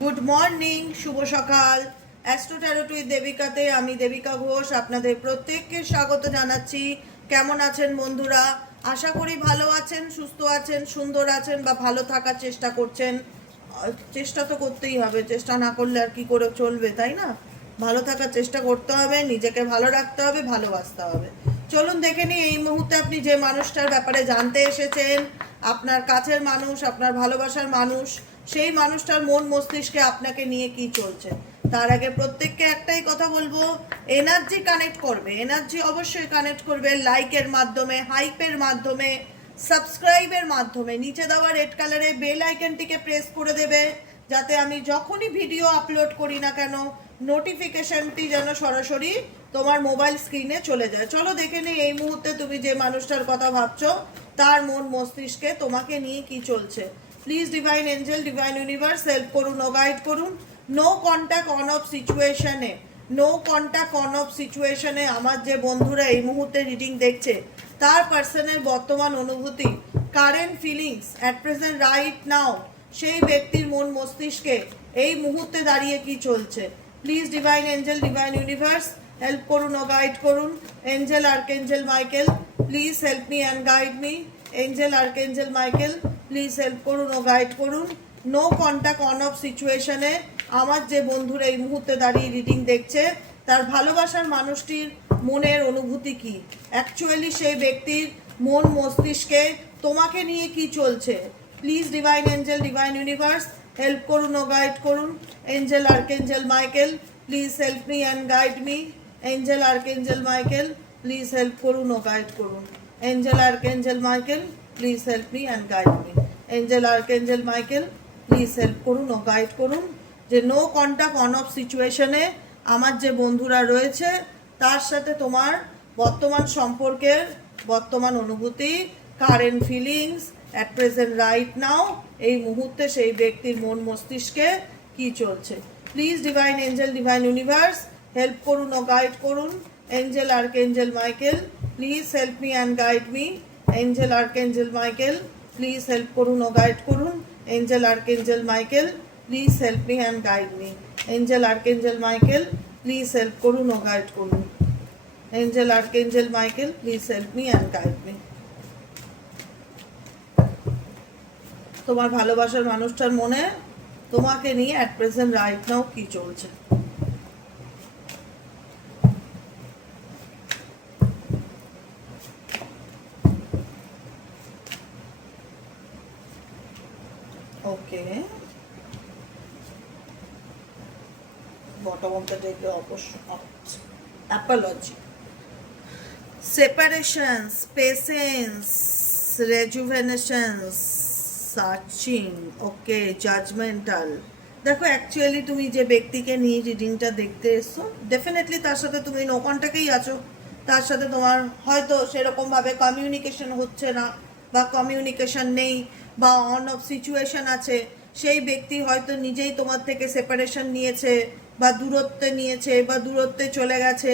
Good morning, শুভ সকাল। Astro tarot with দেবিকাতে আমি দেবিকা ঘোষ আপনাদের প্রত্যেককে স্বাগত জানাচ্ছি। কেমন আছেন বন্ধুরা? আশা করি ভালো আছেন, সুস্থ আছেন, সুন্দর আছেন বা ভালো থাকার চেষ্টা করছেন। চেষ্টা তো করতেই হবে, চেষ্টা না করলে আর কি করে চলবে, তাই না? ভালো থাকার চেষ্টা করতে হবে, নিজেকে ভালো রাখতে হবে, ভালোবাসতে হবে। চলুন দেখে নিই এই মুহূর্তে আপনি যে মানুষটার ব্যাপারে জানতে এসেছেন, আপনার কাছের মানুষ, আপনার ভালোবাসার মানুষ, সেই মানুষটার মন মস্তিষ্কে আপনাকে নিয়ে কি চলছে। তার আগে প্রত্যেককে একটাই কথা বলবো, এনার্জি কানেক্ট করবে, এনার্জি অবশ্যই কানেক্ট করবে লাইকের মাধ্যমে, হাইপের মাধ্যমে, সাবস্ক্রাইবের মাধ্যমে। নিচে দেওয়া রেড কালারে বেল আইকনটিকে প্রেস করে দেবে, যাতে আমি যখনই ভিডিও আপলোড করি না কেন নোটিফিকেশনটি যেন সরাসরি তোমার মোবাইল স্ক্রিনে চলে যায়। চলো দেখে নিই এই মুহূর্তে তুমি যে মানুষটার কথা ভাবছো তার মন মস্তিষ্কে তোমাকে নিয়ে কি চলছে। Please divine angel, divine universe help করুন ও গাইড করুন। নো কন্ট্যাক্ট অন অফ সিচুয়েশনে, নো কন্ট্যাক্ট অন অফ সিচুয়েশনে আমার যে বন্ধুরা এই মুহূর্তে রিডিং দেখছে তার পার্সনের বর্তমান অনুভূতি, current feelings at present right now, সেই ব্যক্তির মন মস্তিষ্কে এই মুহূর্তে দাঁড়িয়ে কি চলছে। Please divine angel, divine universe help করুন ও গাইড করুন। Angel archangel Michael, please help me and guide me. Angel archangel Michael, please help করুন ও গাইড করুন। নো কন্ট্যাক্ট অন অফ সিচুয়েশনে আমার যে বন্ধুরা এই মুহূর্তে দাঁড়িয়ে রিডিং দেখছে তার ভালোবাসার মানুষটির মনের অনুভূতি কি, অ্যাকচুয়ালি সেই ব্যক্তির মন মস্তিষ্কে তোমাকে নিয়ে কি চলছে। Please divine angel, divine universe help করুন ও গাইড করুন। Angel archangel Michael, please help me and guide me. Angel archangel Michael, please help করুন ও গাইড করুন। Angel archangel Michael, please help me and guide me. Angel archangel Michael, please help করুন ও guide করুন। যে no contact on off সিচুয়েশনে আমার যে বন্ধুরা রয়েছে তার সাথে তোমার বর্তমান সম্পর্কের বর্তমান অনুভূতি, current feelings at present right now, এই মুহূর্তে সেই ব্যক্তির মন মস্তিষ্কে কি চলছে। Please divine angel, divine universe help করুন ও গাইড করুন। Angel archangel Michael, please help me and guide me. Angel archangel Michael, please help করুন ও গাইড করুন। Angel archangel Michael, please help me and guide me. Angel archangel Michael, please help করুন ও guide করুন। Angel archangel Michael, please help me and guide me. তোমার ভালোবাসার মানুষটার মনে তোমাকে নিয়ে অ্যাট প্রেজেন্ট রাইট নাও কি চলছে। ওকে, বটম অফ দ্য ডেকে অ্যাপোলজি, সেপারেশনস, পেশেন্স, রেজুভেনেশনস, সার্চিং, ওকে, জাজমেন্টাল। দেখো অ্যাকচুয়ালি তুমি যে ব্যক্তিকে নিয়ে রিডিংটা দেখতে এসছো ডেফিনেটলি তার সাথে তুমি নো কন্ট্যাক্টেই আছো। তার সাথে তোমার হয়তো সেরকমভাবে কমিউনিকেশন হচ্ছে না বা কমিউনিকেশন নেই বা অন অফ সিচুয়েশন আছে। সেই ব্যক্তি হয়তো নিজেই তোমার থেকে সেপারেশন নিয়েছে বা দূরত্বে নিয়েছে বা দূরত্বে চলে গেছে।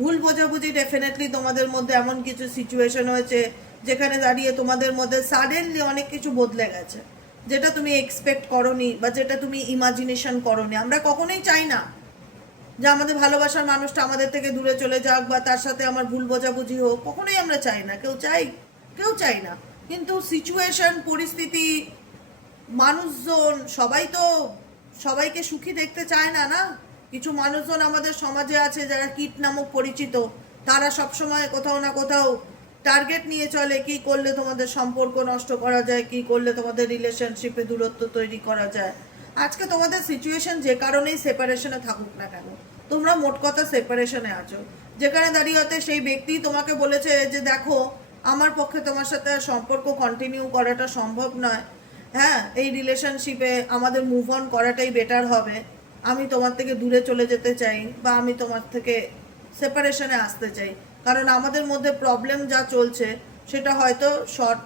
ভুল বোঝাবুঝি ডেফিনেটলি তোমাদের মধ্যে এমন কিছু সিচুয়েশন হয়েছে যেখানে দাঁড়িয়ে তোমাদের মধ্যে সাডেনলি অনেক কিছু বদলে গেছে, যেটা তুমি এক্সপেক্ট করোনি বা যেটা তুমি ইমাজিনেশন করোনি। আমরা কখনোই চাই না যে আমাদের ভালোবাসার মানুষটা আমাদের থেকে দূরে চলে যাক বা তার সাথে আমার ভুল বোঝাবুঝি হোক, কখনোই আমরা চাই না। কেউ চাই না, কিন্তু সিচুয়েশন, পরিস্থিতি, মানুষজন সবাই তো সবাইকে সুখী দেখতে চায় না, না? কিছু মানুষজন আমাদের সমাজে আছে যারা কীট নামক পরিচিত, তারা সবসময় কোথাও না কোথাও টার্গেট নিয়ে চলে কি করলে তোমাদের সম্পর্ক নষ্ট করা যায়, কি করলে তোমাদের রিলেশনশিপে দূরত্ব তৈরি করা যায়। আজকে তোমাদের সিচুয়েশন যে কারণেই সেপারেশনে থাকুক না কেন, তোমরা মোট কথা সেপারেশনে আছো, যেখানে দাঁড়িয়ে হতে সেই ব্যক্তি তোমাকে বলেছে যে দেখো আমার পক্ষে তোমার সাথে সম্পর্ক কন্টিনিউ করাটা সম্ভব নয়, হ্যাঁ এই রিলেশনশিপে আমাদের মুভ অন করাটাই বেটার হবে, আমি তোমার থেকে দূরে চলে যেতে চাই বা আমি তোমার থেকে সেপারেশনে আসতে চাই, কারণ আমাদের মধ্যে প্রবলেম যা চলছে সেটা হয়তো শর্ট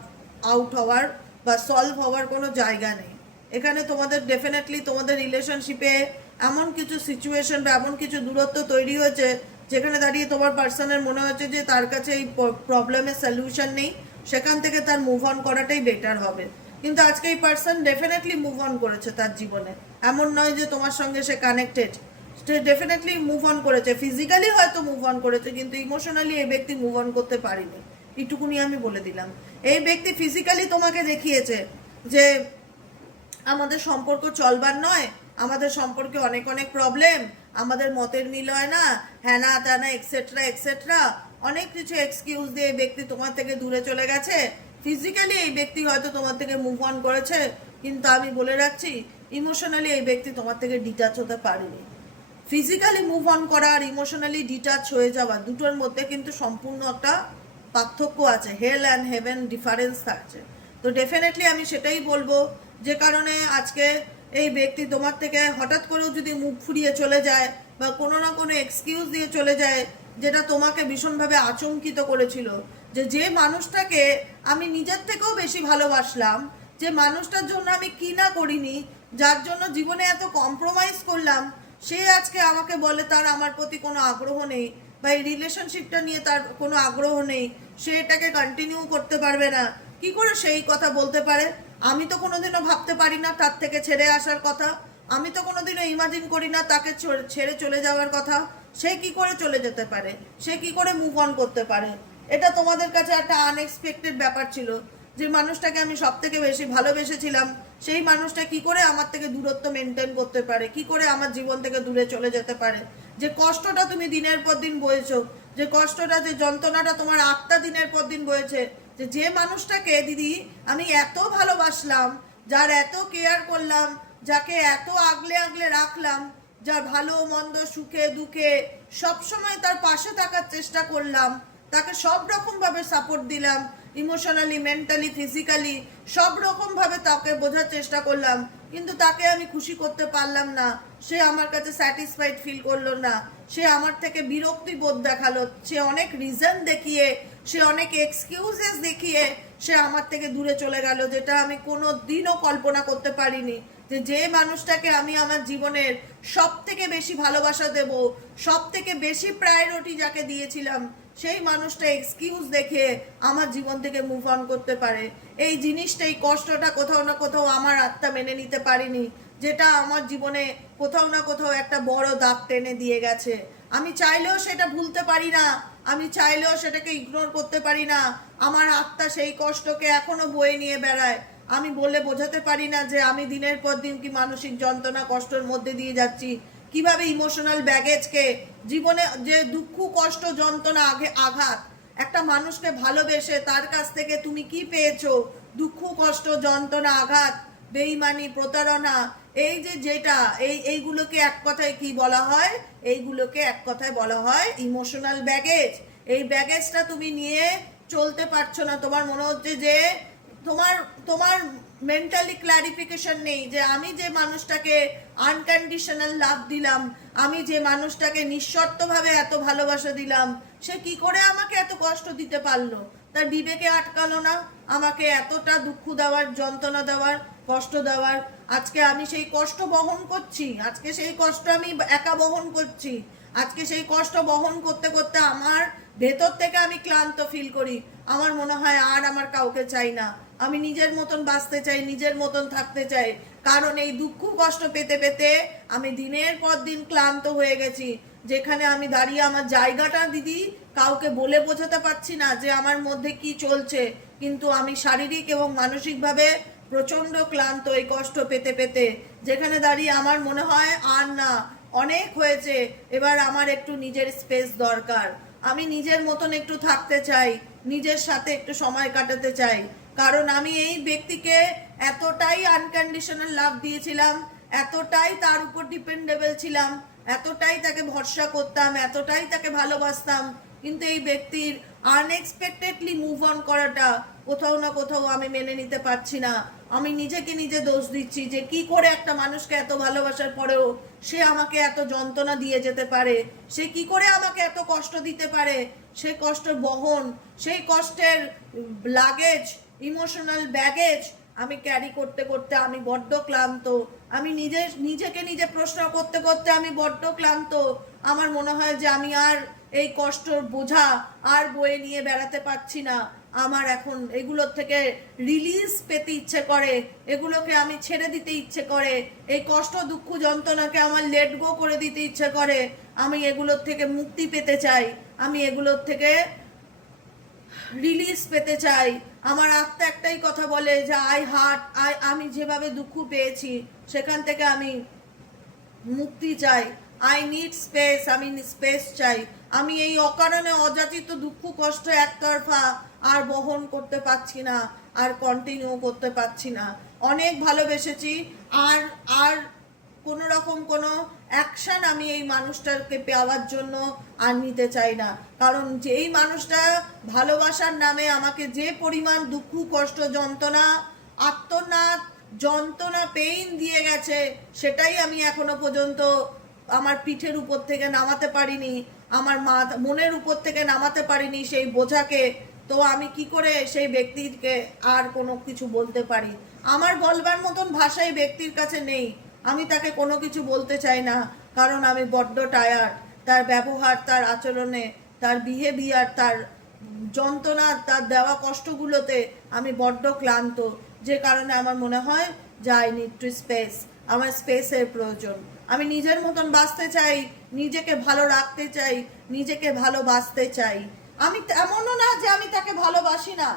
আউট হওয়ার বা সলভ হওয়ার কোনো জায়গা নেই। এখানে তোমাদের ডেফিনেটলি তোমাদের রিলেশনশিপে এমন কিছু সিচুয়েশন বা এমন কিছু দূরত্ব তৈরি হয়েছে যেখানে দাঁড়িয়ে তোমার পার্সনের মনে হচ্ছে যে তার কাছে এই প্রবলেমের সলিউশন নেই, সেখান থেকে তার মুভ অন করাটাই বেটার হবে। কিন্তু আজকে এই পার্সন ডেফিনেটলি মুভ অন করেছে তার জীবনে, এমন নয় যে তোমার সঙ্গে সে কানেক্টেড, সে ডেফিনেটলি মুভ অন করেছে, ফিজিক্যালি হয়তো মুভ অন করেছে, কিন্তু ইমোশনালি এই ব্যক্তি মুভ অন করতে পারেনি। এইটুকুনি আমি বলে দিলাম। এই ব্যক্তি ফিজিক্যালি তোমাকে দেখিয়েছে যে আমাদের সম্পর্ক চলবার নয়, আমাদের সম্পর্কে অনেক অনেক প্রবলেম, আমাদের মতের মিল হয় না, হ্যানা ত্যানা এক্সেট্রা এক্সেট্রা, অনেক কিছু এক্সকিউজ দিয়ে এই ব্যক্তি তোমার থেকে দূরে চলে গেছে। ফিজিক্যালি এই ব্যক্তি হয়তো তোমার থেকে মুভ অন করেছে, কিন্তু আমি বলে রাখছি ইমোশনালি এই ব্যক্তি তোমার থেকে ডিটাচ হতে পারেনি। ফিজিক্যালি মুভ অন করা আর ইমোশনালি ডিটাচ হয়ে যাওয়া দুটোর মধ্যে কিন্তু সম্পূর্ণ একটা পার্থক্য আছে, হেল অ্যান্ড হেভেন ডিফারেন্স থাকছে। তো ডেফিনেটলি আমি সেটাই বলবো, যে কারণে আজকে এই ব্যক্তি তোমার থেকে হঠাৎ করেও যদি মুখ ফুরিয়ে চলে যায় বা কোনো না কোনো এক্সকিউজ দিয়ে চলে যায়, যেটা তোমাকে ভীষণভাবে আচমকিত করেছিল, যে মানুষটাকে আমি নিজের থেকেও বেশি ভালোবাসলাম, যে মানুষটার জন্য আমি কি না করিনি, যার জন্য জীবনে এত কম্প্রোমাইজ করলাম, সে আজকে আমাকে বলে তার আমার প্রতি কোনো আগ্রহ নেই, বা এই রিলেশনশিপটা নিয়ে তার কোনো আগ্রহ নেই, সে এটাকে কন্টিনিউ করতে পারবে না। কি করে সেই কথা বলতে পারে? আমি তো কোনোদিনও ভাবতে পারি না তার থেকে ছেড়ে আসার কথা, আমি তো কোনোদিনও ইমাজিন করি না তাকে ছেড়ে চলে যাওয়ার কথা। সে কি করে চলে যেতে পারে? সে কি করে মুভ অন করতে পারে? এটা তোমাদের কাছে একটা আনএক্সপেক্টেড ব্যাপার ছিল, যে মানুষটাকে আমি সব থেকে বেশি ভালোবেসেছিলাম, সেই মানুষটা কি করে আমার থেকে দূরত্ব মেনটেন করতে পারে, কি করে আমার জীবন থেকে দূরে চলে যেতে পারে? যে কষ্টটা তুমি দিনের পর দিন বয়েছো, যে কষ্টটা, যে যন্ত্রণাটা তোমার আত্মা দিনের পর দিন বয়েছে, যে মানুষটাকে দিদি আমি এত ভালোবাসলাম, যার এত কেয়ার করলাম, যাকে এত আগলে আগলে রাখলাম, যার ভালো মন্দ সুখে দুঃখে সবসময় তার পাশে থাকার চেষ্টা করলাম, তাকে সব রকমভাবে সাপোর্ট দিলাম, ইমোশনালি মেন্টালি ফিজিক্যালি সব রকমভাবে তাকে বোঝার চেষ্টা করলাম, কিন্তু তাকে আমি খুশি করতে পারলাম না। সে আমার কাছে স্যাটিসফাইড ফিল করলো না, সে আমার থেকে বিরক্তি বোধ দেখালো, সে অনেক রিজন দেখিয়ে, সে অনেক এক্সকিউজেস দেখিয়ে সে আমার থেকে দূরে চলে গেল, যেটা আমি কোনো দিনও কল্পনা করতে পারিনি। যে মানুষটাকে আমি আমার জীবনের সব থেকে বেশি ভালোবাসা দেব, সব থেকে বেশি প্রায়োরিটি যাকে দিয়েছিলাম, সেই মানুষটা এক্সকিউজ দেখে আমার জীবন থেকে মুভ অন করতে পারে। এই জিনিসটা, এই কষ্টটা কোথাও না কোথাও আমার আত্মা মেনে নিতে পারিনি, যেটা আমার জীবনে কোথাও না কোথাও একটা বড় দাগ টেনে দিয়ে গেছে। আমি চাইলেও সেটা ভুলতে পারি না, আমি চাইলেও সেটাকে ইগনোর করতে পারি না। আমার আত্মা সেই কষ্টকে এখনো বয়ে নিয়ে বেড়ায়। আমি বলে বোঝাতে পারি না যে আমি দিনের পর দিন কি মানসিক যন্ত্রণা কষ্টের মধ্যে দিয়ে যাচ্ছি, কিভাবে ইমোশনাল ব্যাগেজকে, জীবনে যে দুঃখ কষ্ট যন্ত্রণা আঘাত, একটা মানুষকে ভালোবেসে তার কাছ থেকে তুমি কি পেয়েছো, দুঃখ কষ্ট যন্ত্রণা আঘাত বেইমানি প্রতারণা, এই যেটা এইগুলোকে এক কথায় কি বলা হয়? এইগুলোকে এক কথায় বলা হয় ইমোশনাল ব্যাগেজ। এই ব্যাগেজটা তুমি নিয়ে চলতে পারছো না, তোমার মনে হচ্ছে যে তোমার তোমার মেন্টালি ক্লারিফিকেশন নেই, যে আমি যে মানুষটাকে আনকন্ডিশনাল লাভ দিলাম, আমি যে মানুষটাকে নিঃশর্তভাবে এত ভালোবাসা দিলাম, সে কি করে আমাকে এত কষ্ট দিতে পারলো? তার বিবেকে আটকালো না আমাকে এতটা দুঃখ দেওয়ার, যন্ত্রণা দেওয়ার, কষ্ট দেওয়ার? আজকে আমি সেই কষ্ট বহন করছি, আজকে সেই কষ্ট আমি একা বহন করছি, আজকে সেই কষ্ট বহন করতে করতে আমার ভেতর থেকে আমি ক্লান্ত ফিল করি। আমার মনে হয় আর আমার কাউকে চাই না, আমি নিজের মতন বাঁচতে চাই, নিজের মতন থাকতে চাই। কারণ এই দুঃখ কষ্ট পেতে পেতে আমি দিনের পর দিন ক্লান্ত হয়ে গেছি। যেখানে আমি দাঁড়িয়ে আমার জায়গাটা দিদি কাউকে বলে বোঝাতে পারছি না যে আমার মধ্যে কি চলছে, কিন্তু আমি শারীরিক এবং মানসিকভাবে প্রচন্ড ক্লান্ত এই কষ্ট পেতে পেতে। যেখানে দাঁড়িয়ে আমার মনে হয় আর না, অনেক হয়েছে, এবার আমার একটু নিজের স্পেস দরকার, আমি নিজের মতন একটু থাকতে চাই, নিজের সাথে একটু সময় কাটাতে চাই। কারণ আমি এই ব্যক্তিকে এতটাই আনকন্ডিশনাল লাভ দিয়েছিলাম, এতটাই তার উপর ডিপেন্ডেবল ছিলাম, এতটাই তাকে ভরসা করতাম, এতটাই তাকে ভালোবাসতাম, কিন্তু এই ব্যক্তির আনএক্সপেক্টেডলি মুভ অন করাটা কোথাও না কোথাও আমি মেনে নিতে পারছি না। আমি নিজেকে নিজে দোষ দিচ্ছি যে কি করে একটা মানুষকে এত ভালোবাসার পরেও সে আমাকে এত যন্ত্রণা দিয়ে যেতে পারে, সে কি করে আমাকে এত কষ্ট দিতে পারে। সেই কষ্টের বহন, সেই কষ্টের লাগেজ, ইমোশনাল ব্যাগেজ আমি ক্যারি করতে করতে আমি বড্ড ক্লান্ত। আমি নিজেকে নিজে প্রশ্ন করতে করতে আমি বড্ড ক্লান্ত। আমার মনে হয় যে আমি আর এই কষ্টর বোঝা আর বয়ে নিয়ে বেড়াতে পারছি না। আমার এখন এগুলোর থেকে রিলিজ পেতে ইচ্ছে করে, এগুলোকে আমি ছেড়ে দিতে ইচ্ছে করে, এই কষ্ট দুঃখ যন্ত্রণাকে আমার লেট গো করে দিতে ইচ্ছে করে, আমি এগুলোর থেকে মুক্তি পেতে চাই, আমি এগুলোর থেকে রিলিজ পেতে চাই। আমার আত্মা একটাই কথা বলে যে আমি যেভাবে দুঃখ পেয়েছি সেখান থেকে আমি মুক্তি চাই। আই নিড স্পেস, আমি স্পেস চাই। আমি এই অকারণে অযাচিত দুঃখ কষ্ট একতরফা আর বহন করতে পারছি না, আর কন্টিনিউ করতে পারছি না। অনেক ভালোবেসেছি, আর আর কোনো রকম কোনো অ্যাকশন আমি এই মানুষটাকে পাওয়ার জন্য আর নিতে চাই না। কারণ যেই মানুষটা ভালোবাসার নামে আমাকে যে পরিমাণ দুঃখ কষ্ট যন্ত্রণা আত্মনাদ যন্ত্রণা পেইন দিয়ে গেছে, সেটাই আমি এখনো পর্যন্ত আমার পিঠের উপর থেকে নামাতে পারিনি, আমার মনের উপর থেকে নামাতে পারিনি সেই বোঝাকে। তো আমি কি করে সেই ব্যক্তিকে আর কোনো কিছু বলতে পারি? আমার বলবার মতন ভাষা এই ব্যক্তির কাছে নেই। আমি তাকে কোনো কিছু বলতে চাই না, কারণ আমি বড্ড টায়ার্ড তার ব্যবহার, তার আচরণে, তার বিহেভিয়ার, তার যন্ত্রণা, তার দেওয়া কষ্টগুলোতে আমি বড্ড ক্লান্ত। যে কারণে আমার মনে হয় যে আই নিড টু স্পেস, আমার স্পেসের প্রয়োজন। আমি নিজের মতন বাঁচতে চাই, নিজেকে ভালো রাখতে চাই, নিজেকে ভালোবাসতে চাই। আমি এমনও না যে আমি তাকে ভালোবাসি না,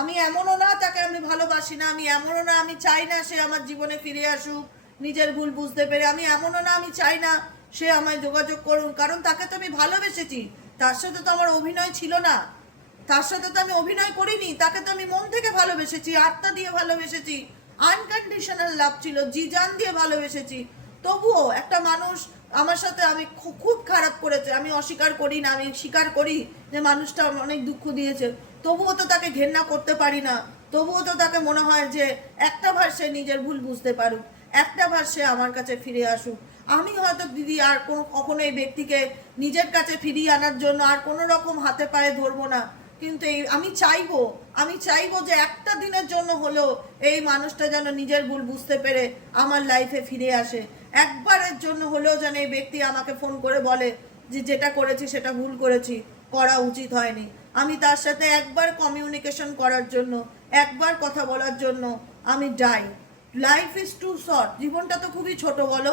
আমি এমনও না তাকে আমি ভালোবাসি না, আমি এমনও না আমি চাই না সে আমার জীবনে ফিরে আসুক নিজের ভুল বুঝতে পেরে, আমি এমনও না আমি চাই না সে আমায় যোগাযোগ করুন, কারণ তাকে তো আমি ভালোবেসেছি। তার সাথে তো আমার অভিনয় ছিল না, তার সাথে তো আমি অভিনয় করিনি, তাকে তো আমি মন থেকে ভালোবেসেছি, আত্মা দিয়ে ভালোবেসেছি, আনকন্ডিশনাল লাভ ছিল, জি জান দিয়ে ভালোবেসেছি। তবুও একটা মানুষ আমার সাথে আমি খুব খারাপ করেছে, আমি অস্বীকার করি না, আমি স্বীকার করি যে মানুষটা অনেক দুঃখ দিয়েছে। তবুও তো তাকে ঘেন্না করতে পারি না, তবুও তো তাকে মনে হয় যে একটা ভার সে নিজের ভুল বুঝতে পারুক, একটা ভার সে আমার কাছে ফিরে আসুক। আমি হয়তো দিদি আর কখনো এই ব্যক্তিকে নিজের কাছে ফিরিয়ে আনার জন্য আর কোনো রকম হাতে পায়ে ধরবো না, কিন্তু আমি চাইবো যে একটা দিনের জন্য হলেও এই মানুষটা যেন নিজের ভুল বুঝতে পেরে আমার লাইফে ফিরে আসে। একবারের জন্য হলেও যেন এই ব্যক্তি আমাকে ফোন করে বলে যে যেটা করেছি সেটা ভুল করেছি, করা উচিত হয়নি। আমি তার সাথে একবার কমিউনিকেশন করার জন্য, একবার কথা বলার জন্য আমি যাই। লাইফ ইজ টু শর্ট, জীবনটা তো খুবই ছোট, বলো।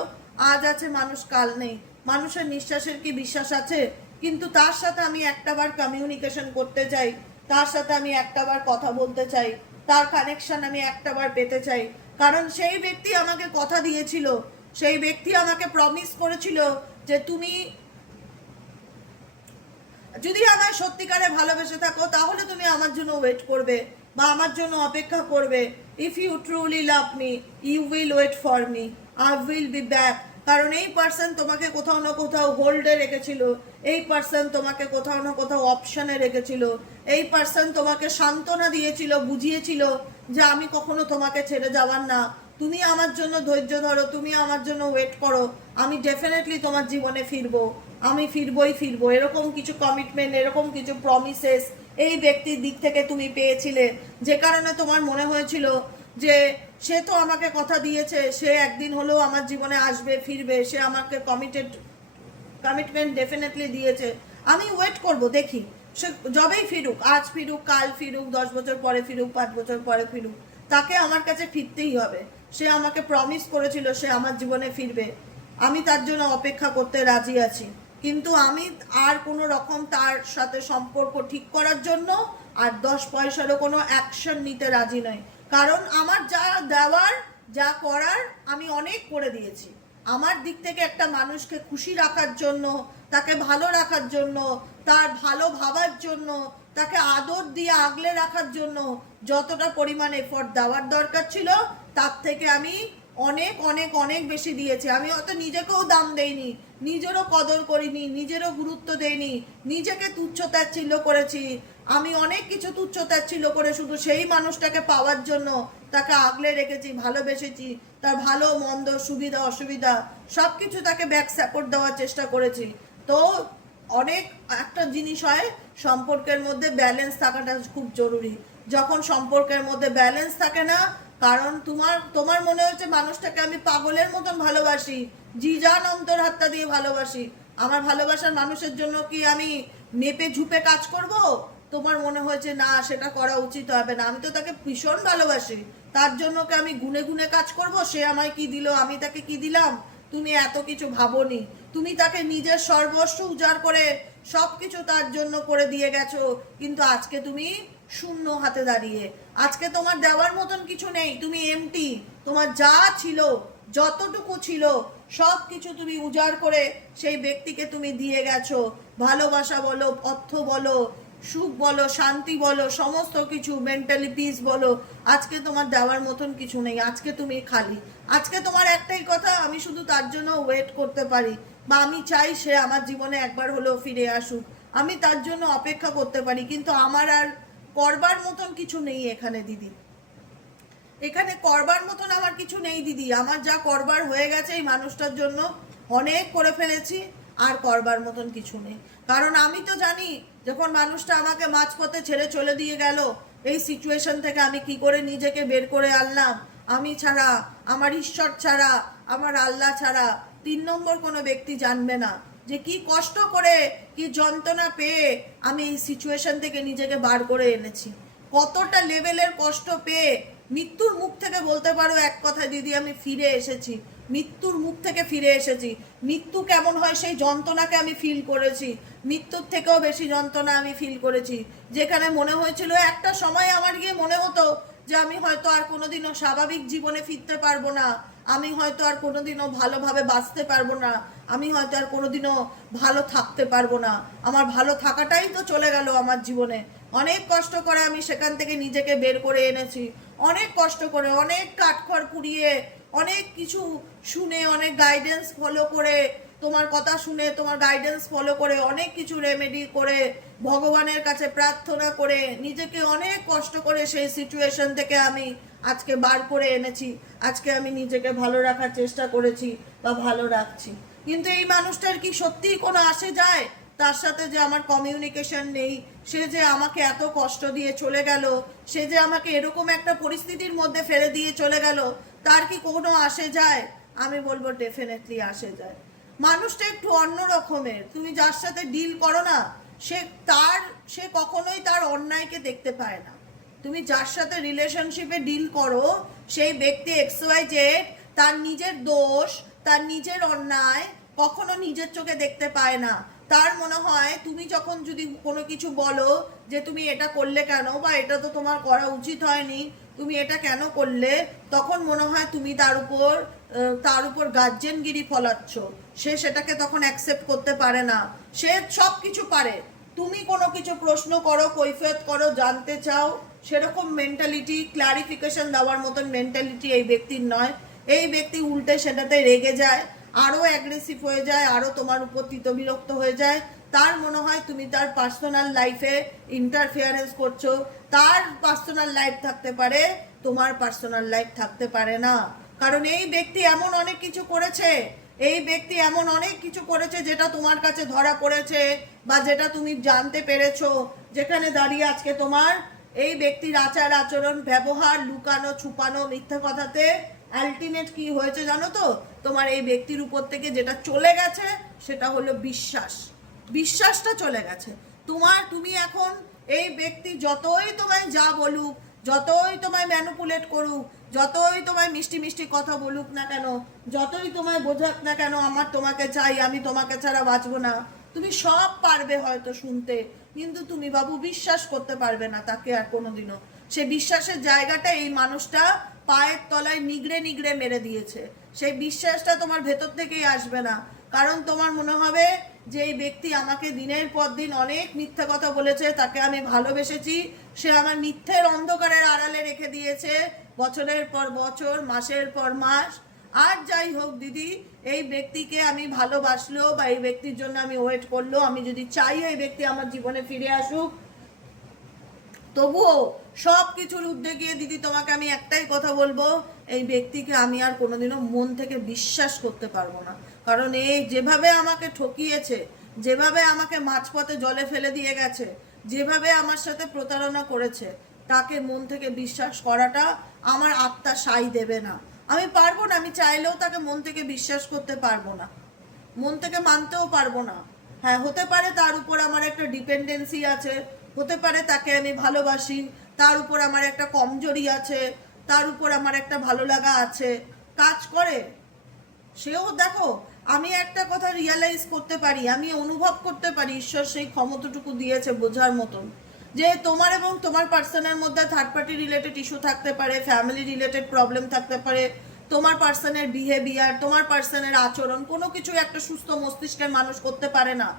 আজ আছে মানুষ, কাল নেই। মানুষের নিঃশ্বাসের কি বিশ্বাস আছে? কিন্তু তার সাথে আমি একটাবার কমিউনিকেশন করতে চাই, তার সাথে আমি একটাবার কথা বলতে চাই, তার কানেকশন আমি একটাবার পেতে চাই। কারণ সেই ব্যক্তি আমাকে কথা দিয়েছিল, সেই ব্যক্তি আমাকে প্রমিস করেছিল যে তুমি যদি আমায় সত্যিকারে ভালোবেসে থাকো তাহলে তুমি আমার জন্য ওয়েট করবে বা আমার জন্য অপেক্ষা করবে। If you truly love me you will wait for me, I will be back. কারণ এই পার্সন তোমাকে কোথাও না কোথাও হোল্ডে রেখেছিল, এই পার্সন তোমাকে কোথাও না কোথাও অপশনে রেখেছিল, এই পার্সন তোমাকে সান্ত্বনা দিয়েছিল, বুঝিয়েছিল যে আমি কখনো তোমাকে ছেড়ে যাওয়ার না, তুমি আমার জন্য ধৈর্য ধরো, তুমি আমার জন্য ওয়েট করো, আমি ডেফিনেটলি তোমার জীবনে ফিরবো, আমি ফিরবো। এরকম কিছু কমিটমেন্ট, এরকম কিছু প্রমিসেস এই ব্যক্তির দিক থেকে তুমি পেয়েছিলে, যে কারণে তোমার মনে হয়েছিল যে সে তো আমাকে কথা দিয়েছে, সে একদিন হলেও আমার জীবনে আসবে, ফিরবে, সে আমাকে কমিটমেন্ট ডেফিনেটলি দিয়েছে, আমি ওয়েট করব, দেখি সে যবেই ফিরুক, আজ ফিরুক, কাল ফিরুক, 10 বছর পরে ফিরুক, 5 বছর পরে ফিরুক, তাকে আমার কাছে ফিরতেই হবে। সে আমাকে প্রমিস করেছিল সে আমার জীবনে ফিরবে, আমি তার জন্য অপেক্ষা করতে রাজি আছি। কিন্তু আমি আর কোনো রকম তার সাথে সম্পর্ক ঠিক করার জন্য আর 10 পয়সারও কোনো অ্যাকশন নিতে রাজি নই। কারণ আমার যা দেওয়ার, যা করার আমি অনেক করে দিয়েছি। আমার দিক থেকে একটা মানুষকে খুশি রাখার জন্য, তাকে ভালো রাখার জন্য, তার ভালো ভাবার জন্য, তাকে আদর দিয়ে আগলে রাখার জন্য যতটা পরিমাণ এফোর্ট দেওয়ার দরকার ছিল তার থেকে আমি অনেক অনেক অনেক বেশি দিয়েছি। আমি হয়তো নিজেকেও দাম দেইনি, নিজেরও কদর করিনি, নিজেরও গুরুত্ব দেইনি, নিজেকে তুচ্ছ-তাচ্ছিল্য করেছি। আমি অনেক কিছু তুচ্ছ-তাচ্ছিল্য করে শুধু সেই মানুষটাকে পাওয়ার জন্য তাকে আগলে রেখেছি, ভালোবেসেছি, তার ভালো মন্দ সুবিধা অসুবিধা সব কিছু তাকে ব্যাক সাপোর্ট দেওয়ার চেষ্টা করেছি। তো অনেক একটা জিনিস হয়, সম্পর্কের মধ্যে ব্যালেন্স থাকাটা খুব জরুরি। যখন সম্পর্কের মধ্যে ব্যালেন্স থাকে না, কারণ তোমার মনে হচ্ছে মানুষটাকে আমি পাগলের মতন ভালোবাসি, জি জান অন্তরহাত্মা দিয়ে ভালোবাসি, আমার ভালোবাসার মানুষের জন্য কি আমি মেপে ঝুপে কাজ করব? তোমার মনে হয়েছে না সেটা করা উচিত হবে না। আমি তো তাকে ভীষণ ভালোবাসি, তার জন্য কি আমি গুনে গুনে কাজ করব সে আমায় কি দিল আমি তাকে কি দিলাম? তুমি এত কিছু ভাবোনি। তুমি তাকে নিজের সর্বস্ব উজাড় করে সব কিছু তার জন্য করে দিয়ে গেছো, কিন্তু আজকে তুমি শূন্য হাতে দাঁড়িয়ে। আজকে তোমার দেওয়ার মতন কিছু নেই, তুমি এমটি। তোমার যা ছিল, যতটুকু ছিল, সব কিছু তুমি উজাড় করে সেই ব্যক্তিকে তুমি দিয়ে গেছো। ভালোবাসা বলো, অর্থ বলো, সুখ বলো, শান্তি বলো, সমস্ত কিছু, মেন্টালি পিস বলো, আজকে তোমার দেওয়ার মতন কিছু নেই। আজকে তুমি খালি। আজকে তোমার একটাই কথা, আমি শুধু তার জন্য ওয়েট করতে পারি, বা আমি চাই সে আমার জীবনে একবার হলেও ফিরে আসুক, আমি তার জন্য অপেক্ষা করতে পারি, কিন্তু আমার আর করবার মতন কিছু নেই এখানে দিদি। এখানে করবার মতন আমার কিছু নেই দিদি। আমার যা করবার হয়ে গেছে এই মানুষটার জন্য, অনেক করে ফেলেছি, আর করবার মতন কিছু নেই। কারণ আমি তো জানি যখন মানুষটা আমাকে মাঝপথে ছেড়ে চলে দিয়ে গেল, এই সিচুয়েশন থেকে আমি কি করে নিজেকে বের করে আনলাম। আমি ছাড়া, আমার ঈশ্বর ছাড়া, আমার আল্লাহ ছাড়া 3 নম্বর কোনো ব্যক্তি জানবে না যে কি কষ্ট করে, কি যন্ত্রণা পেয়ে আমি এই সিচুয়েশন থেকে নিজেকে বার করে এনেছি। কতটা লেভেলের কষ্ট পেয়ে মৃত্যুর মুখ থেকে, বলতে পারো এক কথায় দিদি, আমি ফিরে এসেছি। মৃত্যুর মুখ থেকে ফিরে এসেছি। মৃত্যু কেমন হয় সেই যন্ত্রণাকে আমি ফিল করেছি। মৃত্যুর থেকেও বেশি যন্ত্রণা আমি ফিল করেছি। যেখানে মনে হয়েছিল, একটা সময় আমার গিয়ে মনে হতো যে আমি হয়তো আর কোনোদিনও স্বাভাবিক জীবনে ফিরতে পারবো না, আমি হয়তো আর কোনোদিনও ভালোভাবে বাঁচতে পারবো না, আমি হয়তো আর কোনোদিনও ভালো থাকতে পারবো না। আমার ভালো থাকাটাই তো চলে গেল আমার জীবনে। অনেক কষ্ট করে আমি সেখান থেকে নিজেকে বের করে এনেছি। অনেক কষ্ট করে, অনেক কাঠখড় পুড়িয়ে, অনেক কিছু শুনে, অনেক গাইডেন্স ফলো করে, তোমার কথা শুনে, তোমার গাইডেন্স ফলো করে, অনেক কিছু রেমেডি করে, ভগবানের কাছে প্রার্থনা করে, নিজেকে অনেক কষ্ট করে সেই সিচুয়েশন থেকে আমি আজকে বার করে এনেছি। আজকে আমি নিজেকে ভালো রাখার চেষ্টা করেছি, বা ভালো রাখছি। কিন্তু এই মানুষটার কি সত্যিই কোনো আসে যায় তার সাথে যে আমার কমিউনিকেশন নেই? সে যে আমাকে এত কষ্ট দিয়ে চলে গেল, সে যে আমাকে এরকম একটা পরিস্থিতির মধ্যে ফেলে দিয়ে চলে গেল, তার কি কোনো আসে যায়? আমি বলবো ডেফিনেটলি আসে যায়। মানুষটা একটু অন্য রকমের। তুমি যার সাথে ডিল করো না, সে কখনোই তার অন্যায়কে দেখতে পায় না। তুমি যার সাথে রিলেশনশিপে ডিল করো, সেই ব্যক্তি XYZ তার নিজের দোষ, তার নিজের অন্যায় কখনো নিজের চোখে দেখতে পায় না। তার মনে হয় তুমি যখন যদি কোনো কিছু বলো যে তুমি এটা করলে কেন, বা এটা তো তোমার করা উচিত হয়নি, তুমি এটা কেন করলে, তখন মনে হয় তুমি তার উপর গার্জেনগিরি ফলাচ্ছ। সে সেটাকে তখন অ্যাকসেপ্ট করতে পারে না। সে সব কিছু পারে, তুমি কোনো কিছু প্রশ্ন করো, কৈফিয়ত করো, জানতে চাও, সেরকম মেন্টালিটি, ক্লারিফিকেশন দেওয়ার মতন মেন্টালিটি এই ব্যক্তির নয়। এই ব্যক্তি উল্টে সেটাতে রেগে যায়, আরও অ্যাগ্রেসিভ হয়ে যায়, আরও তোমার উপর বিরক্ত হয়ে যায়। তার মনে হয় তুমি তার পার্সোনাল লাইফে ইন্টারফিয়ারেন্স করছো। তার পার্সোনাল লাইফ থাকতে পারে, তোমার পার্সোনাল লাইফ থাকতে পারে না। কারণ এই ব্যক্তি এমন অনেক কিছু করেছে, এই ব্যক্তি এমন অনেক কিছু করেছে যেটা তোমার কাছে ধরা পড়েছে, বা যেটা তুমি জানতে পেরেছো, যেখানে দাঁড়িয়ে আজকে তোমার এই ব্যক্তির আচার আচরণ, ব্যবহার, লুকানো, ছুপানো, মিথ্যা কথাতে আলটিমেট কি হয়েছে জানো তো? তোমার এই ব্যক্তির উপর থেকে যেটা চলে গেছে সেটা হলো বিশ্বাস। বিশ্বাসটা চলে গেছে। তুমি এখন এই ব্যক্তি যতই তোমায় যা বলুক, যতই তোমায় ম্যানিপুলেট করুক, যতই তোমায় মিষ্টি মিষ্টি কথা বলুক না কেন, যতই তোমায় বোঝাক না কেন আমার তোমাকে চাই, আমি তোমাকে ছাড়া বাঁচবো না, তুমি সব পারবে হয়তো শুনতে, কিন্তু তুমি বাবু বিশ্বাস করতে পারবে না তাকে আর কোনোদিনও। সে বিশ্বাসের জায়গাটা এই মানুষটা পায়ের তলায় নিগড়ে নিগড়ে মেরে দিয়েছে। সেই বিশ্বাসটা তোমার ভেতর থেকেই আসবে না। কারণ তোমার মনে হবে যে এই ব্যক্তি আমাকে দিনের পর দিন অনেক মিথ্যা কথা বলেছে, তাকে আমি ভালোবেসেছি, সে আমার মিথ্যের অন্ধকারের আড়ালে রেখে দিয়েছে বছরের পর বছর, মাসের পর মাস। আর যাই হোক দিদি, এই ব্যক্তিকে আমি ভালোবাসলো, বা এই ব্যক্তির জন্য আমি ওয়েট করলো, আমি যদি চাই এই ব্যক্তি আমার জীবনে ফিরে আসুক, তবুও সব কিছুর ঊর্ধ্বে গিয়ে দিদি তোমাকে আমি একটাই কথা বলবো, এই ব্যক্তিকে আমি আর কোনোদিনও মন থেকে বিশ্বাস করতে পারবো না। কারণ এই যেভাবে আমাকে ঠকিয়েছে, যেভাবে আমাকে মাঝপথে জলে ফেলে দিয়ে গেছে, যেভাবে আমার সাথে প্রতারণা করেছে, তাকে মন থেকে বিশ্বাস করাটা আমার আত্মা সাই দেবে না। আমি পারবো না, আমি চাইলেও তাকে মন থেকে বিশ্বাস করতে পারবো না, মন থেকে মানতেও পারবো না। হ্যাঁ, হতে পারে তার উপর আমার একটা ডিপেন্ডেন্সি আছে, হতে পারে তাকে আমি ভালোবাসি, তার উপর আমার একটা কমজোরি আছে, তার উপর আমার একটা ভালো লাগা আছে, কাজ করে। সেও দেখো, আমি একটা কথা রিয়ালাইজ করতে পারি, আমি অনুভব করতে পারি, ঈশ্বর সেই ক্ষমতাটুকু দিয়েছে বোঝার মতন, যে তোমার এবং তোমার পার্সনের মধ্যে থার্ড পার্টি রিলেটেড ইস্যু থাকতে পারে, ফ্যামিলি রিলেটেড প্রবলেম থাকতে পারে, তোমার পার্সনের বিহেভিয়ার, তোমার পার্সনের আচরণ, কোনো কিছু একটা সুস্থ মস্তিষ্কের মানুষ করতে পারে না।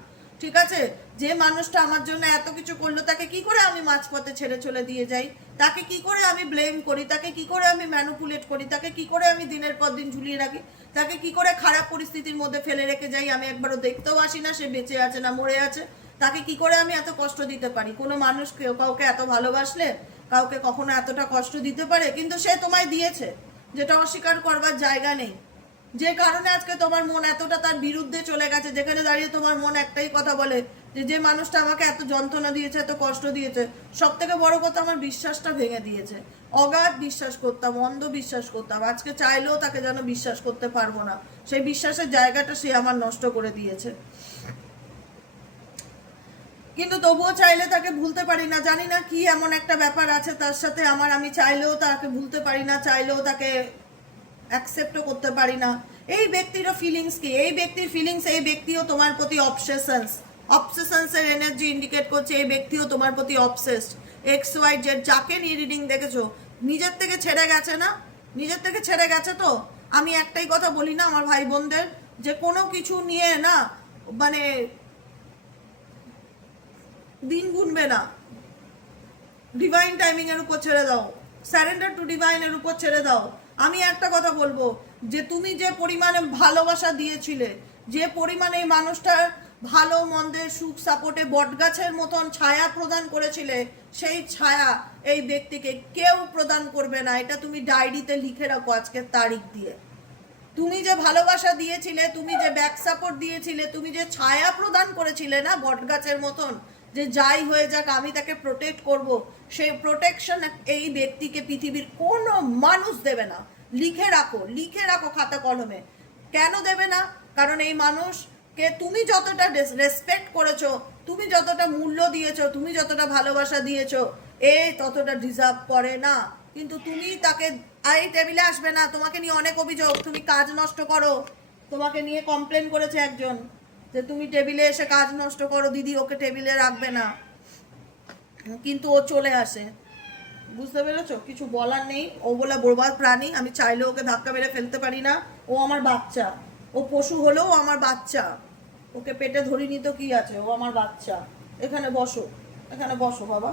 ঠিক আছে, যে মানুষটা আমার জন্য এত কিছু করলো, তাকে কি করে আমি মাঝপথে ছেড়ে চলে দিয়ে যাই? তাকে কি করে আমি ব্লেম করি? তাকে কি করে আমি ম্যানুপুলেট করি? তাকে কি করে আমি দিনের পর দিন ঝুলিয়ে রাখি? তাকে কি করে খারাপ পরিস্থিতির মধ্যে ফেলে রেখে যাই? আমি একবারও দেখতেও আসি না সে বেঁচে আছে না মরে আছে। তাকে কি করে আমি এত কষ্ট দিতে পারি? কোনো মানুষ কাউকে এত ভালোবাসলে কাউকে কখনো এতটা কষ্ট দিতে পারে? কিন্তু সে তোমায় দিয়েছে, যেটা অস্বীকার করবার জায়গা নেই। যে কারণে আজকে তোমার মন এতটা তার বিরুদ্ধে চলে গেছে, যেখানে দাঁড়িয়ে তোমার মন একটাই কথা বলে যে যে মানুষটা আমাকে এত যন্ত্রণা দিয়েছে, এত কষ্ট দিয়েছে, সব থেকে বড় কথা আমার বিশ্বাসটা ভেঙে দিয়েছে। অগাধ বিশ্বাস করতাম, অন্ধ বিশ্বাস করতাম, আজকে চাইলেও তাকে যেন বিশ্বাস করতে পারবো না। সেই বিশ্বাসের জায়গাটা সে আমার নষ্ট করে দিয়েছে। কিন্তু তবুও চাইলে তাকে ভুলতে পারি না। জানি না কি এমন একটা ব্যাপার আছে তার সাথে আমার, আমি চাইলেও তাকে ভুলতে পারি না, চাইলেও তাকে অ্যাকসেপ্টও করতে পারি না। এই ব্যক্তিরও ফিলিংস কি? এই ব্যক্তির ফিলিংস, এই ব্যক্তিও তোমার প্রতি অবসেশনসের এনার্জি ইন্ডিকেট করছে। এই ব্যক্তিও তোমার প্রতি অবসেসড। এক্স ওয়াই জেড যাকে নিয়ে রিডিং দেখেছো, নিজের থেকে ছেড়ে গেছে না? নিজের থেকে ছেড়ে গেছে তো? আমি একটাই কথা বলি না আমার ভাই বোনদের, যে কোনো কিছু নিয়ে না মানে দিন গুনবে না, ডিভাইন টাইমিং এর উপর ছেড়ে দাও, স্যারেন্ডার টু ডিভাইন এর উপর ছেড়ে দাও। আমি একটা কথা বলবো, যে তুমি যে পরিমাণে ভালোবাসা দিয়েছিলে, যে পরিমাণে এই মানুষটার ভালো মন্দের সুখ সাপোর্টে বটগাছের মতন ছায়া প্রদান করেছিলে, সেই ছায়া এই ব্যক্তিকে কেউ প্রদান করবে না। এটা তুমি ডায়েরিতে লিখে রাখো আজকের তারিখ দিয়ে। তুমি যে ভালোবাসা দিয়েছিলে, তুমি যে ব্যাক সাপোর্ট দিয়েছিলে, তুমি যে ছায়া প্রদান করেছিলে না বটগাছের মতন, যে যাই হয়ে যাক আমি তাকে প্রোটেক্ট করব, সেই প্রোটেকশন এই ব্যক্তিকে পৃথিবীর কোনো মানুষ দেবে না। লিখে রাখো, লিখে রাখো খাতা কলমে। কেন দেবে না? কারণ এই মানুষকে তুমি যতটা রেসপেক্ট করেছো, তুমি যতটা মূল্য দিয়েছো, তুমি যতটা ভালোবাসা দিয়েছো, এ ততটা ডিজার্ভ করে না। কিন্তু তুমি তাকে, এই টেবিলে আসবে না, তোমাকে নিয়ে অনেক অভিযোগ, তুমি কাজ নষ্ট করো। তোমাকে নিয়ে কমপ্লেন করেছে একজন যে তুমি টেবিলে এসে কাজ নষ্ট করো, দিদি ওকে টেবিলে রাখবে না, কিন্তু ও চলে আসে। বুঝতে পেরেছো? কিছু বলার নেই, ও বলে বরবাদ প্রাণী, আমি চাইলে ওকে ধাক্কা মেরে ফেলতে পারি না। ও আমার বাচ্চা, ও পশু হলেও আমার বাচ্চা, ওকে পেটে ধরিনি তো কি আছে, ও আমার বাচ্চা। এখানে বসো, এখানে বসো বাবা,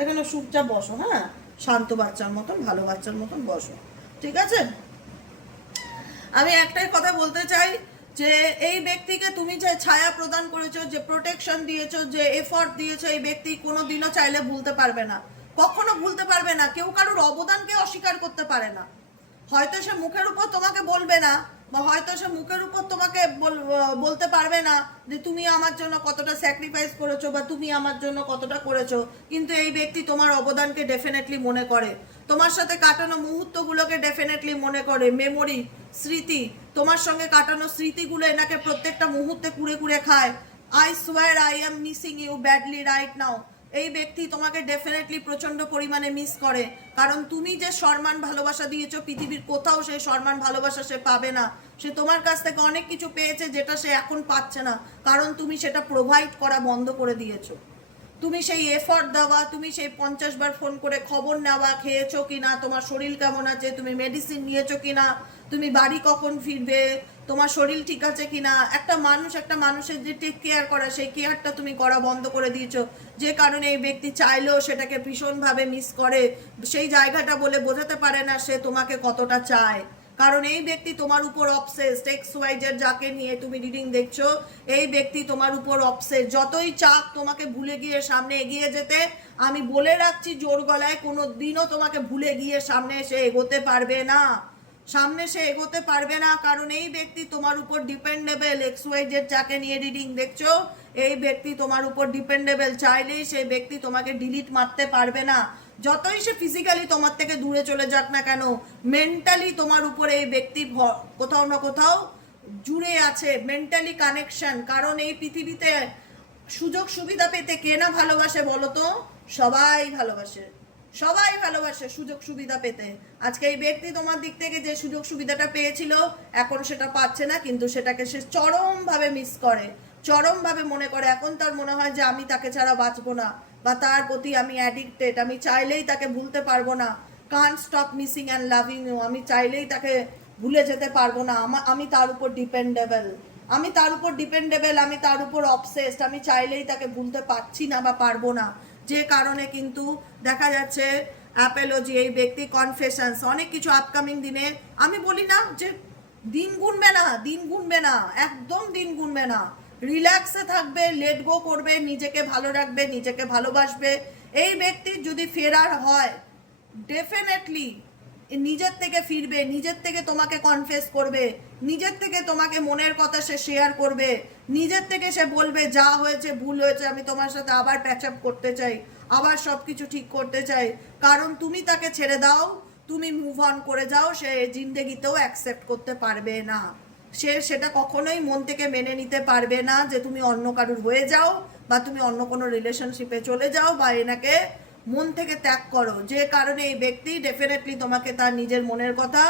এখানে চুপচাপ বসো, হ্যাঁ, শান্ত বাচ্চার মতন, ভালো বাচ্চার মতন বসো, ঠিক আছে? আমি একটাই কথা বলতে চাই, যে এই ব্যক্তিকে তুমি যে ছায়া প্রদান করেছো, যে প্রোটেকশন দিয়েছো, যে এফর্ট দিয়েছো, এই ব্যক্তি কোনোদিনও চাইলে ভুলতে পারবে না, কখনো ভুলতে পারবে না। কেউ কারোর অবদানকে অস্বীকার করতে পারে না। হয়তো সে মুখের উপর তোমাকে বলবে না, বা হয়তো সে মুখের উপর তোমাকে বলতে পারবে না যে তুমি আমার জন্য কতটা স্যাক্রিফাইস করেছো বা তুমি আমার জন্য কতটা করেছো, কিন্তু এই ব্যক্তি তোমার অবদানকে ডেফিনেটলি মনে করে, তোমার সাথে কাটানো মুহূর্তগুলোকে ডেফিনেটলি মনে করে। মেমোরি, স্মৃতি, তোমার সঙ্গে কাটানো স্মৃতিগুলো এনাকে প্রত্যেকটা মুহূর্তে কুড়ে কুড়ে খায়। I swear I am missing you badly right now. এই ব্যক্তি তোমাকে ডেফিনেটলি প্রচন্ড পরিমাণে মিস করে, কারণ তুমি যে সম্মান ভালোবাসা দিয়েছো, পৃথিবীর কোথাও সেই সম্মান ভালোবাসা সে পাবে না। সে তোমার কাছ থেকে অনেক কিছু পেয়েছে যেটা সে এখন পাচ্ছে না, কারণ তুমি সেটা প্রোভাইড করা বন্ধ করে দিয়েছো। তুমি সেই এফর্ট দেওয়া, তুমি সেই 50 বার ফোন করে খবর নেওয়া, খেয়েছো কিনা, তোমার শরীর কেমন আছে, তুমি মেডিসিন নিয়েছো কিনা, তুমি বাড়ি কখন ফিরবে, তোমার শরীর ঠিক আছে কিনা, একটা মানুষের যে টেক কেয়ার করা, সেই কেয়ারটা তুমি করা বন্ধ করে দিয়েছো। যে কারণে এই ব্যক্তি চাইলেও সেটাকে ভীষণভাবে মিস করে, সেই জায়গাটা বলে বোঝাতে পারে না সে তোমাকে কতটা চায়। কারণ এই ব্যক্তি তোমার উপর অবসেসড। এক্স ওয়াই জেড যাকে নিয়ে তুমি রিডিং দেখছো, এই ব্যক্তি তোমার উপর অবসেসড। যতই চাপ তোমাকে ভুলে গিয়ে সামনে এগিয়ে যেতে, আমি বলে রাখছি জোর গলায়, কোনো দিনও তোমাকে ভুলে গিয়ে সামনে সে এগোতে পারবে না, সামনে সে এগোতে পারবে না। কারণ এই ব্যক্তি তোমার উপর ডিপেন্ডেবল। এক্স ওয়াই জেড যাকে নিয়ে রিডিং দেখছো, এই ব্যক্তি তোমার উপর ডিপেন্ডেবল। চাইলেই সেই ব্যক্তি তোমাকে ডিলিট মারতে পারবে না। যতই সে ফিজিক্যালি তোমার থেকে দূরে চলে যাক না কেন, মেন্টালি তোমার উপরে এই ব্যক্তি কোথাও না কোথাও জুড়ে আছে, মেন্টালি কানেকশন। কারণ এই পৃথিবীতে সুযোগ সুবিধা পেতে কে না ভালোবাসে বলো তো? সবাই ভালোবাসে, সবাই ভালোবাসে সুযোগ সুবিধা পেতে। আজকে এই ব্যক্তি তোমার দিক থেকে যে সুযোগ সুবিধাটা পেয়েছিল এখন সেটা পাচ্ছে না, কিন্তু সেটাকে সে চরমভাবে মিস করে, চরমভাবে মনে করে। এখন তার মনে হয় যে আমি তাকে ছাড়া বাঁচবো না, বা তার প্রতি আমি অ্যাডিক্টেড, আমি চাইলেই তাকে ভুলতে পারবো না। Can't stop missing and loving you, আমি চাইলেই তাকে ভুলে যেতে পারবো না। আমি তার উপর ডিপেন্ডেবল, আমি তার উপর ডিপেন্ডেবল, আমি তার উপর অবসেসড, আমি চাইলেই তাকে ভুলতে পারছি না বা পারবো না। যে কারণে কিন্তু দেখা যাচ্ছে অ্যাপোলজি, এই ব্যক্তি কনফেশনস, অনেক কিছু আপকামিং দিনে। আমি বলি না যে দিন গুনবে না, দিন গুনবে না, একদম দিন গুনবে না, রিল্যাক্সে থাকবে, লেট গো করবে, নিজেকে ভালো রাখবে, নিজেকে ভালোবাসবে। এই ব্যক্তির যদি ফেরার হয় ডেফিনেটলি নিজের থেকে ফিরবে, নিজের থেকে তোমাকে কনফেস করবে, নিজের থেকে তোমাকে মনের কথা সে শেয়ার করবে, নিজের থেকে সে বলবে যা হয়েছে ভুল হয়েছে, আমি তোমার সাথে আবার প্যাচ আপ করতে চাই, আবার সব কিছু ঠিক করতে চাই। কারণ তুমি তাকে ছেড়ে দাও, তুমি মুভ অন করে যাও, সে জিন্দেগিতেও অ্যাকসেপ্ট করতে পারবে না। সে সেটা কখনোই মন থেকে মেনে নিতে পারবে না যে তুমি অন্য কারুর হয়ে যাও, বা তুমি অন্য কোনো রিলেশনশিপে চলে যাও, বা এনাকে মন থেকে ত্যাগ করো। যে কারণে এই ব্যক্তি ডেফিনেটলি তোমাকে তার নিজের মনের কথা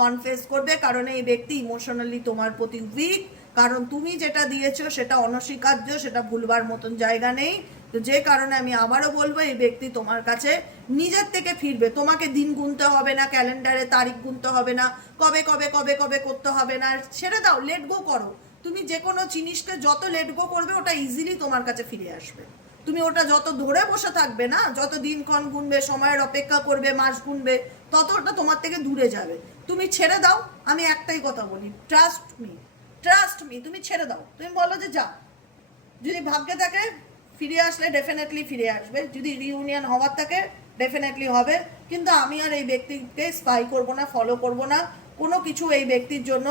কনফেস করবে, কারণ এই ব্যক্তি ইমোশনালি তোমার প্রতি উইক। কারণ তুমি যেটা দিয়েছো সেটা অনস্বীকার্য, সেটা ভুলবার মতন জায়গা নেই। তো যে কারণে আমি আবারও বলবো এই ব্যক্তি তোমার কাছে নিজের থেকে ফিরবে। তোমাকে দিন গুনতে হবে না, ক্যালেন্ডারে তারিখ গুনতে হবে না, কবে কবে কবে কবে করতে হবে না, ছেড়ে দাও, লেট গো করো। তুমি যে কোনো জিনিসকে যত লেট গো করবে ওটা ইজিলি তোমার কাছে ফিরে আসবে। তুমি ওটা যত ধরে বসে থাকবে না, যত দিনক্ষণ গুনবে, সময়ের অপেক্ষা করবে, মাস গুনবে, তত ওটা তোমার থেকে দূরে যাবে। তুমি ছেড়ে দাও, আমি একটাই কথা বলি, ট্রাস্ট মি, ট্রাস্ট মি, তুমি ছেড়ে দাও। তুমি বলো যে যা, যদি ভাগ্যে থাকে ফিরে আসলে ডেফিনেটলি ফিরে আসবে, যদি রিউনিয়ন হওয়ার থাকে ডেফিনেটলি হবে। কিন্তু আমি আর এই ব্যক্তিকে স্পাই করব না, ফলো করব না, কোনো কিছু এই ব্যক্তির জন্য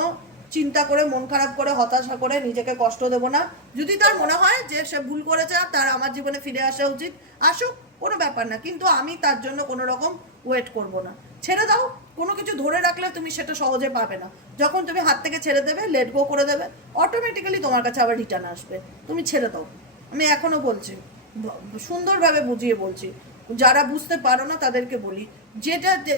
চিন্তা করে, মন খারাপ করে, হতাশা করে নিজেকে কষ্ট দেব না। যদি তার মনে হয় যে সে ভুল করেছে, তার আমার জীবনে ফিরে আসা উচিত, আসুক, কোনো ব্যাপার না, কিন্তু আমি তার জন্য কোনো রকম ওয়েট করব না। ছেড়ে দাও। কোনো কিছু ধরে রাখলে তুমি সেটা সহজে পাবে না। যখন তুমি হাত থেকে ছেড়ে দেবে, লেট গো করে দেবে, অটোমেটিক্যালি তোমার কাছে আবার রিটার্ন আসবে। তুমি ছেড়ে দাও। আমি এখনো বলছি, সুন্দরভাবে বুঝিয়ে বলছি, যারা বুঝতে পারো না তাদেরকে বলি,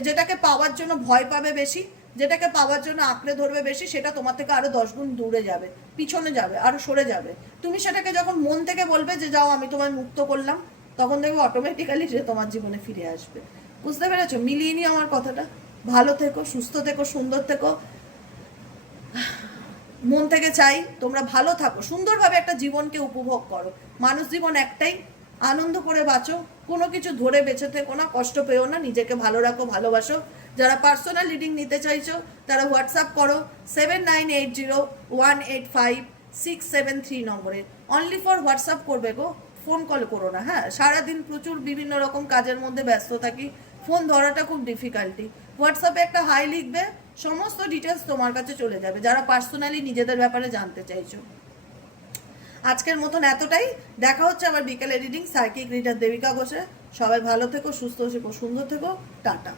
যেটাকে পাওয়ার জন্য ভয় পাবে বেশি, যেটাকে পাওয়ার জন্য আঁকড়ে ধরবে বেশি, সেটা তোমার থেকে আরো 10 গুণ দূরে যাবে, পিছনে যাবে, আরো সরে যাবে। তুমি সেটাকে যখন মন থেকে বলবে যে যাও আমি তোমায় মুক্ত করলাম, তখন দেখবে অটোমেটিক্যালি সে তোমার জীবনে ফিরে আসবে। বুঝতে পেরেছো? মিলিয়ে নিও আমার কথাটা। ভালো থেকো, সুস্থ থেকো, সুন্দর থেকো। মন থেকে চাই তোমরা ভালো থাকো, সুন্দরভাবে একটা জীবনকে উপভোগ করো। মানুষ জীবন একটাই, আনন্দ করে বাঁচো, কোনো কিছু ধরে বেঁচে থেকো না, কষ্ট পেও না, নিজেকে ভালো রাখো, ভালোবাসো। যারা পার্সোনাল রিডিং নিতে চাইছো তারা হোয়াটসঅ্যাপ করো 7980185673 নম্বরে। অনলি ফর হোয়াটসঅ্যাপ করবে গো, ফোন কল করো না। হ্যাঁ, সারাদিন প্রচুর বিভিন্ন রকম কাজের মধ্যে ব্যস্ত থাকি, ফোন ধরাটা খুব ডিফিকাল্টি। হোয়াটসঅ্যাপে একটা হাই লিখবে, সমস্ত ডিটেলস তোমার কাছে চলে যাবে, যারা পার্সোনালি নিজেদের ব্যাপারে জানতে চাইছো। আজকের মতন এতটাই। দেখা হচ্ছে আবার বিকেলে রিডিং, সাইকিক রিডার দেবিকা ঘোষে। সবাই ভালো থেকো, সুস্থ থেকো, সুন্দর থেকো, টাটা।